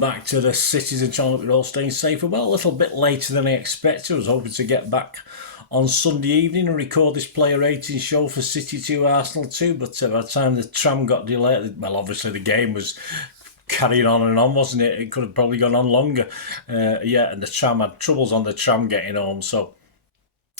back to the Citizen channel. We're all staying safe and well. A little bit later than I expected. I was hoping to get back on Sunday evening and record this player rating show for City 2, Arsenal 2, but by the time the tram got delayed, well, obviously the game was carrying on and on, wasn't it? It could have probably gone on longer. And the tram had troubles on the tram getting home, so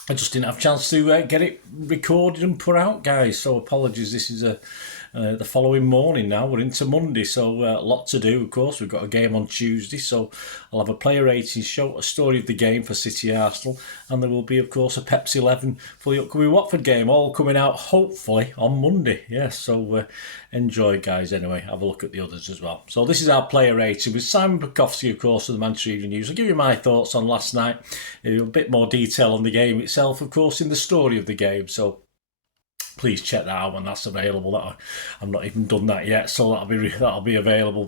I just didn't have a chance to get it recorded and put out, guys. So apologies. This is the following morning now. We're into Monday, so a lot to do, of course. We've got a game on Tuesday, so I'll have a player rating show, a story of the game for City Arsenal, and there will be, of course, a Pepsi 11 for the upcoming Watford game, all coming out hopefully on Monday. Yes, so enjoy, guys. Anyway, have a look at the others as well. So this is our player rating with Simon Bajkowski, of course, of the Manchester Evening News. I'll give you my thoughts on last night, a bit more detail on the game itself, of course, in the story of the game. So please check that out when that's available. I've not even done that yet, so that'll be available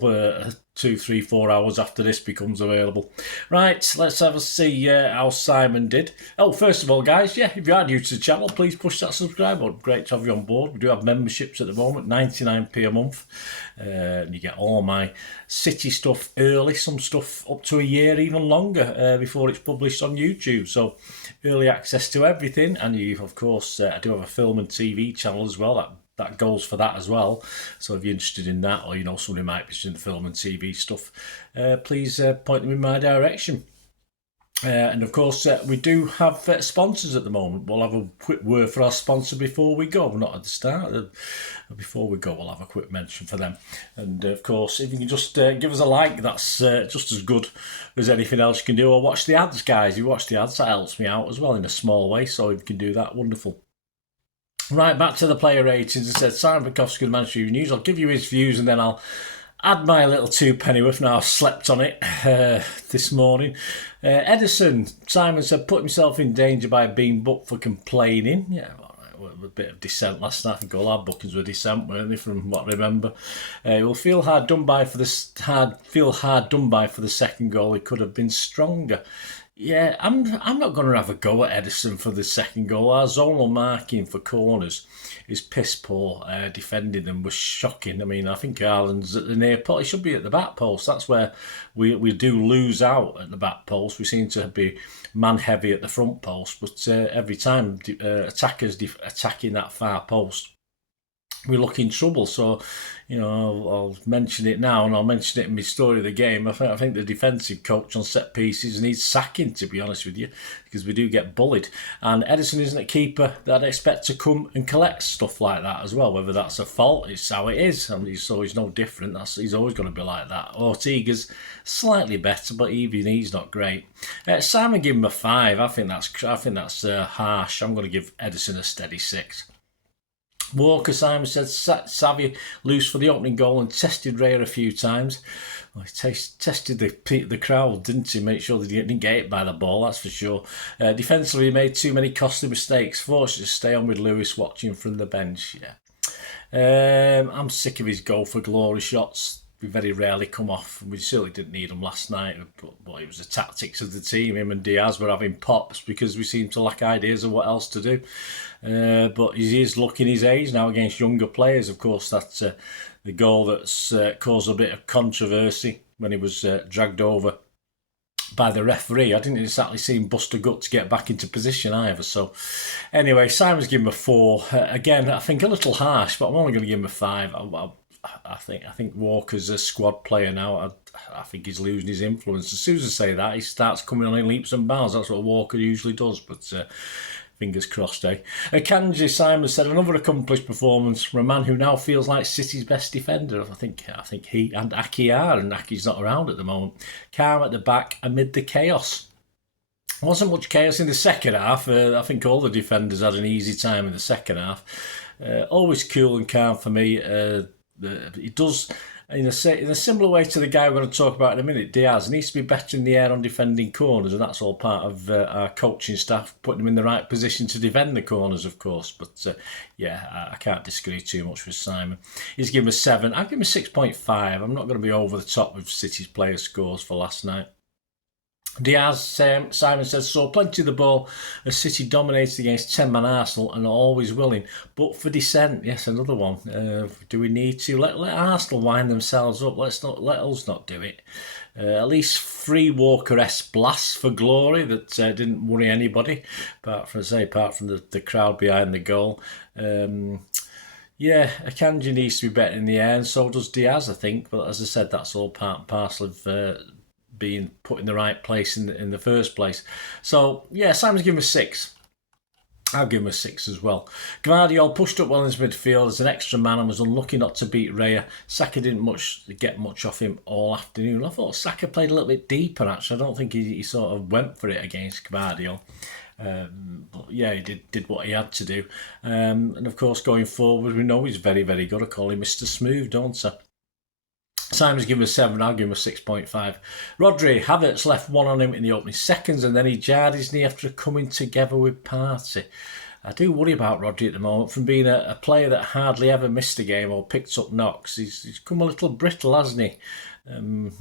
2, 3, 4 hours after this becomes available. Right, let's have a see how Simon did. Oh, first of all, guys, if you are new to the channel, please push that subscribe button. Great to have you on board. We do have memberships at the moment, 99p a month, and you get all my City stuff early, some stuff up to a year, even longer, before it's published on YouTube. So early access to everything, and you, of course, I do have a film and TV channel as well. That goes for that as well. So if you're interested in that, or you know somebody might be interested in film and TV stuff, please point them in my direction. And of course, we do have sponsors at the moment. We'll have a quick word for our sponsor before we go. Not at the start. Before we go, we'll have a quick mention for them. And of course, if you can just give us a like, that's just as good as anything else you can do. Or watch the ads, guys. If you watch the ads, that helps me out as well in a small way. So if you can do that, wonderful. Right, back to the player ratings. I said Simon Bajkowski, the Manchester Evening News. I'll give you his views and then I'll add my little 2 pennyworth. Now I've slept on it this morning. Edison, Simon said, put himself in danger by being booked for complaining. Yeah, all right, a bit of dissent last night. I think all our bookings were dissent, weren't they, from what I remember. He'll feel hard done by for the second goal. He could have been stronger. Yeah, I'm not going to have a go at Edison for the second goal. Our zonal marking for corners is piss poor. Defending them was shocking. I mean, I think Ireland's at the near post. He should be at the back post. That's where we do lose out at the back post. We seem to be man heavy at the front post, but every time attackers attacking that far post, we look in trouble. So, you know, I'll mention it now, and I'll mention it in my story of the game. I think the defensive coach on set pieces needs sacking, to be honest with you, because we do get bullied. And Edison isn't a keeper that I'd expect to come and collect stuff like that as well. Whether that's a fault, it's how it is. I mean, so he's no different. He's always going to be like that. Ortega's slightly better, but even he's not great. Simon gave him a 5. I think that's harsh. I'm going to give Edison a steady 6. Walker, Simon said, savvy loose for the opening goal and tested Raya a few times. Well, he tested the crowd, didn't he? Make sure they didn't get hit by the ball, that's for sure. Defensively, he made too many costly mistakes. Fortunately, stay on with Lewis watching from the bench. Yeah, I'm sick of his goal for glory shots. We very rarely come off. We certainly didn't need them last night, but it was the tactics of the team. Him and Diaz were having pops because we seem to lack ideas of what else to do. But he is looking his age now against younger players. Of course, that's the goal that's caused a bit of controversy when he was dragged over by the referee. I didn't exactly see him bust a gut to get back into position either. So anyway, Simon's given him a 4. Again, I think a little harsh, but I'm only going to give him a 5. I think Walker's a squad player now. I think he's losing his influence. As soon as I say that, he starts coming on in leaps and bounds. That's what Walker usually does, but fingers crossed, eh? Kanji, Simon said, another accomplished performance from a man who now feels like City's best defender. I think he and Aki are, and Aki's not around at the moment. Calm at the back amid the chaos. Wasn't much chaos in the second half. I think all the defenders had an easy time in the second half. Always cool and calm for me. It does, in a similar way to the guy we're going to talk about in a minute, Diaz, needs to be better in the air on defending corners, and that's all part of our coaching staff, putting him in the right position to defend the corners, of course. But I can't disagree too much with Simon. He's given a 7. I'll give him a 6.5. I'm not going to be over the top with City's player scores for last night. Diaz, Simon says, saw plenty of the ball as City dominated against 10-man Arsenal and are always willing. But for dissent, yes, another one. Do we need to? Let Arsenal wind themselves up. Let us not do it. At least 3 Walker-esque blasts for glory that didn't worry anybody, apart from the crowd behind the goal. Yeah, Akanji needs to be better in the air, and so does Diaz, I think. But as I said, that's all part and parcel of being put in the right place in the first place. So, yeah, Simon's given a 6. I'll give him a 6 as well. Gvardiol pushed up well in his midfield as an extra man and was unlucky not to beat Raya. Saka didn't get much off him all afternoon. I thought Saka played a little bit deeper, actually. I don't think he sort of went for it against Gvardiol. But yeah, he did what he had to do. And of course, going forward, we know he's very, very good. I call him Mr. Smooth, don't I? Simon's given a 7, I'll give him a 6.5. Rodri, Havertz left one on him in the opening seconds and then he jarred his knee after coming together with Partey. I do worry about Rodri at the moment. From being a player that hardly ever missed a game or picked up knocks, he's come a little brittle, hasn't he?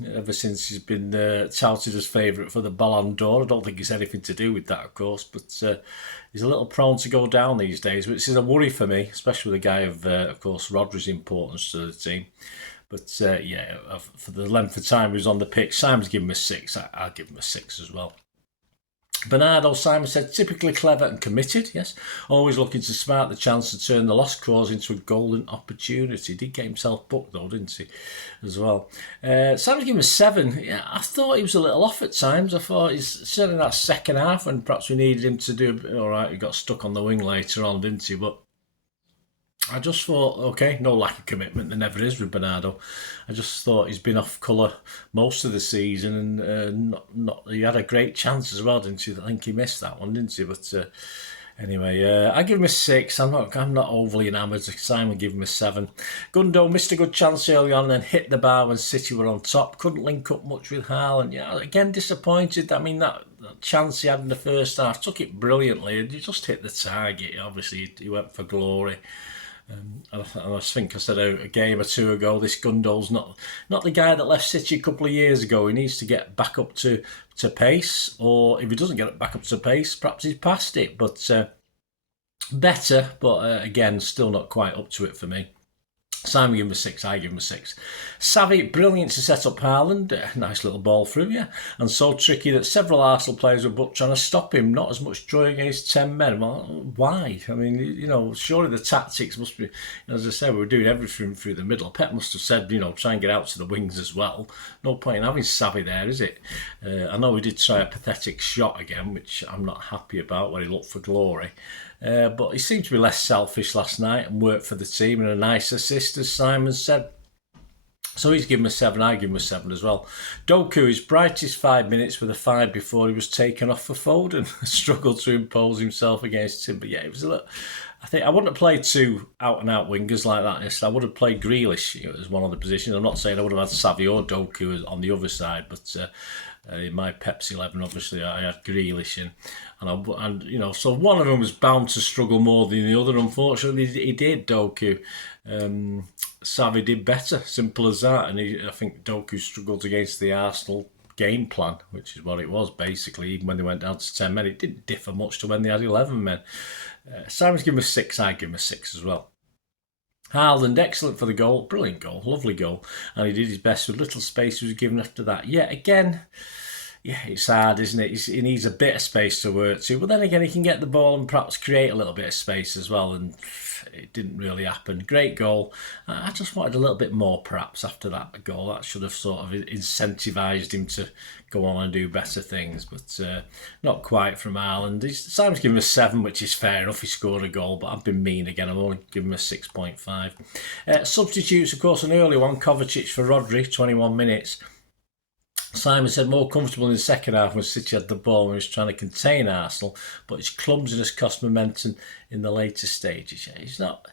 Ever since he's been touted as favourite for the Ballon d'Or. I don't think it's anything to do with that, of course, but he's a little prone to go down these days, which is a worry for me, especially with a guy of course, Rodri's importance to the team. But yeah, for the length of time he was on the pitch, Simon's given him a 6. I'll give him a 6 as well. Bernardo, Simon said, typically clever and committed, yes. Always looking to smart the chance to turn the lost cause into a golden opportunity. Did get himself booked though, didn't he, as well. Simon's given him a 7. Yeah, I thought he was a little off at times. I thought he's certainly that second half when perhaps we needed him to do, all right, he got stuck on the wing later on, didn't he? But I just thought, okay, no lack of commitment. There never is with Bernardo. I just thought he's been off colour most of the season, and he had a great chance as well, didn't he? I think he missed that one, didn't he? But anyway, I give him a 6. I'm not overly enamoured. Simon give him a 7. Gundo missed a good chance early on, and then hit the bar when City were on top. Couldn't link up much with Haaland. Yeah, again disappointed. I mean that chance he had in the first half, took it brilliantly, and he just hit the target. Obviously, he went for glory. I think I said a game or two ago, this Gundo's not the guy that left City a couple of years ago. He needs to get back up to pace, or if he doesn't get back up to pace, perhaps he's past it. But better, but again, still not quite up to it for me. Simon gave him a 6, I give him a 6. Savvy, brilliant to set up Haaland. Nice little ball through, yeah. And so tricky that several Arsenal players were but trying to stop him. Not as much joy against 10 men. Well, why? I mean, surely the tactics must be, as I said, we were doing everything through the middle. Pep must have said, try and get out to the wings as well. No point in having Savvy there, is it? I know he did try a pathetic shot again, which I'm not happy about, where he looked for glory. But he seemed to be less selfish last night and worked for the team, and a nice assist, as Simon said. So he's given him a 7, I give him a 7 as well. Doku, his brightest 5 minutes with a 5 before he was taken off for Foden. Struggled to impose himself against him. But yeah, it was a little... I think I wouldn't have played 2 out-and-out wingers like that. I would have played Grealish as one of the positions. I'm not saying I would have had Savvy or Doku on the other side, but... in my Pepsi 11, obviously, I had Grealish in, and so one of them was bound to struggle more than the other. Unfortunately, he did. Doku, Savvy did better. Simple as that. And I think Doku struggled against the Arsenal game plan, which is what it was basically. Even when they went down to 10 men, it didn't differ much to when they had 11 men. Simon's given him a 6. I give him a 6 as well. Haaland, excellent for the goal. Brilliant goal. Lovely goal. And he did his best with little space he was given after that. Yeah, again, it's hard, isn't it? He needs a bit of space to work to. But then again, he can get the ball and perhaps create a little bit of space as well. And it didn't really happen. Great goal. I just wanted a little bit more perhaps after that goal. That should have sort of incentivised him to go on and do better things. But not quite from Haaland. Simon's given him a 7, which is fair enough. He scored a goal, but I've been mean again. I've only given him a 6.5. Substitutes, of course, an early one. Kovacic for Rodri, 21 minutes. Simon said more comfortable in the second half when City had the ball and was trying to contain Arsenal, but his clumsiness cost momentum in the later stages. He's not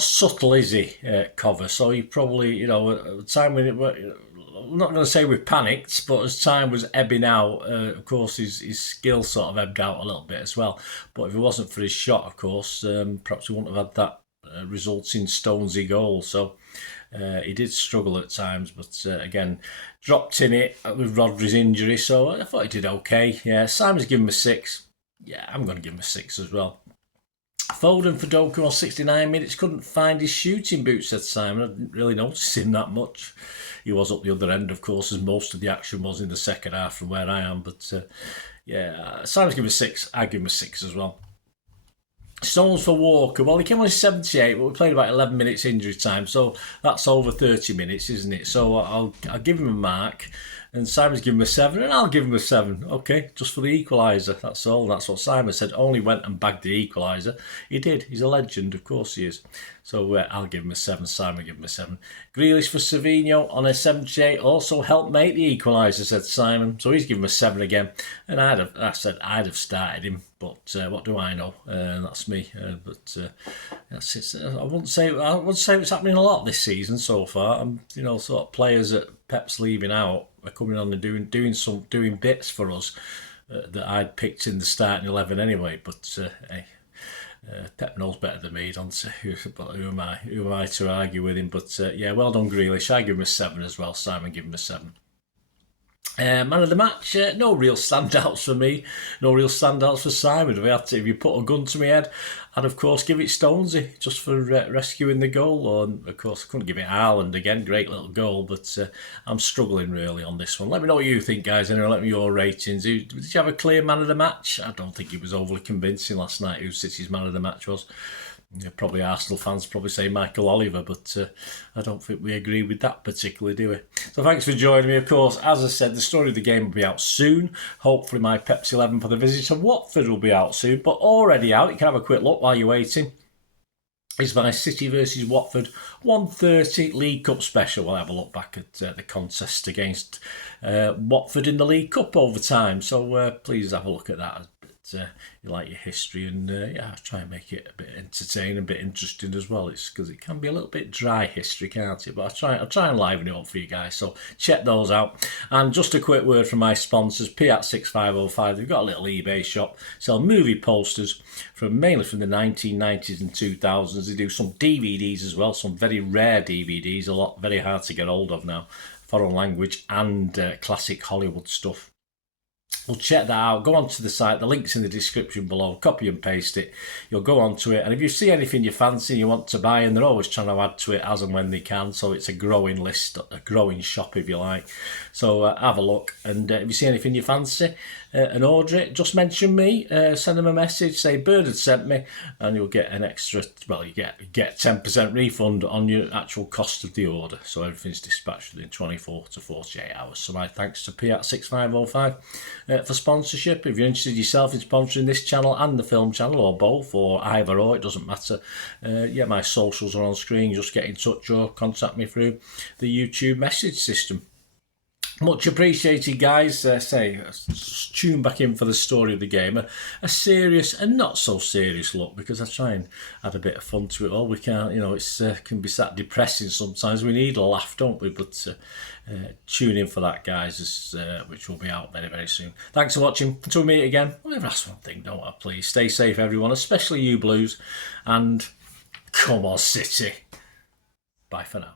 subtle, is he, Cover? So he probably, at the time when I'm not going to say we panicked, but as time was ebbing out, of course, his skill sort of ebbed out a little bit as well. But if it wasn't for his shot, of course, perhaps we wouldn't have had that resulting Stonesy goal. So He did struggle at times, but again, dropped in it with Rodri's injury, so I thought he did okay. Yeah, Simon's given him a 6. Yeah, I'm going to give him a 6 as well. Foden for Doku on 69 minutes couldn't find his shooting boots, said Simon. I didn't really notice him that much. He was up the other end, of course, as most of the action was in the second half from where I am. But yeah, Simon's given him a 6. I give him a 6 as well. Stones for Walker. Well, he came on 78, but we played about 11 minutes injury time, so that's over 30 minutes, isn't it? So I'll give him a mark, and Simon's given him a 7, and I'll give him a 7. Okay, just for the equaliser. That's all. That's what Simon said. Only went and bagged the equaliser. He did. He's a legend, of course he is. So I'll give him a 7. Simon give him a 7. Grealish for Savinho on a 78 also helped make the equaliser, said Simon. So he's given him a 7 again. And I'd have started him, but what do I know? That's me. That's it. I wouldn't say it's happening a lot this season so far. Sort of players that Pep's leaving out are coming on and doing bits for us that I'd picked in the starting 11 anyway. But hey. Pep knows better than me, but who am I to argue with him? But yeah, well done Grealish. I give him a 7 as well. Simon give him a 7. Man of the match, no real standouts for me, no real standouts for Simon. If you put a gun to my head, I'd of course give it Stonesy just for rescuing the goal. Or of course I couldn't give it Haaland again, great little goal, but I'm struggling really on this one. Let me know what you think, guys. Anyway, let me know your ratings. Did you have a clear man of the match? I don't think it was overly convincing last night who City's man of the match was. Yeah, probably Arsenal fans probably say Michael Oliver, but I don't think we agree with that particularly, do we? So thanks for joining me. Of course, as I said, the story of the game will be out soon. Hopefully my Pepsi 11 for the visit to Watford will be out soon, but already out. You can have a quick look while you're waiting. It's my City versus Watford 1:30 League Cup special. We'll have a look back at the contest against Watford in the League Cup over time. So please have a look at that. You like your history, and I'll try and make it a bit entertaining, a bit interesting as well. It's because it can be a little bit dry history, can't it? But I'll try and liven it up for you guys. So check those out. And just a quick word from my sponsors, Piat 6505. They've got a little eBay shop, sell movie posters mainly from the 1990s and 2000s. They do some DVDs as well, some very rare DVDs, very hard to get hold of now, foreign language and classic Hollywood stuff. Well, check that out. Go onto the site. The link's in the description below. Copy and paste it. You'll go onto it. And if you see anything you fancy, you want to buy, and they're always trying to add to it as and when they can. So it's a growing list, a growing shop, if you like. So have a look. And if you see anything you fancy and order it, just mention me. Send them a message. Say Bird had sent me, and you'll get an extra. Well, you get 10% refund on your actual cost of the order. So everything's dispatched within 24 to 48 hours. So my thanks to Piat 6505. For sponsorship. If you're interested yourself in sponsoring this channel and the film channel, or both, or either or, it doesn't matter. My socials are on screen. Just get in touch or contact me through the YouTube message system. Much appreciated, guys. Tune back in for the story of the game. A serious and not so serious look, because I try and add a bit of fun to it all. We can't, it can be sat depressing sometimes. We need a laugh, don't we? But tune in for that, guys, which will be out very, very soon. Thanks for watching. Until we meet again, I'll never ask one thing, don't I? Please stay safe, everyone, especially you Blues. And come on, City. Bye for now.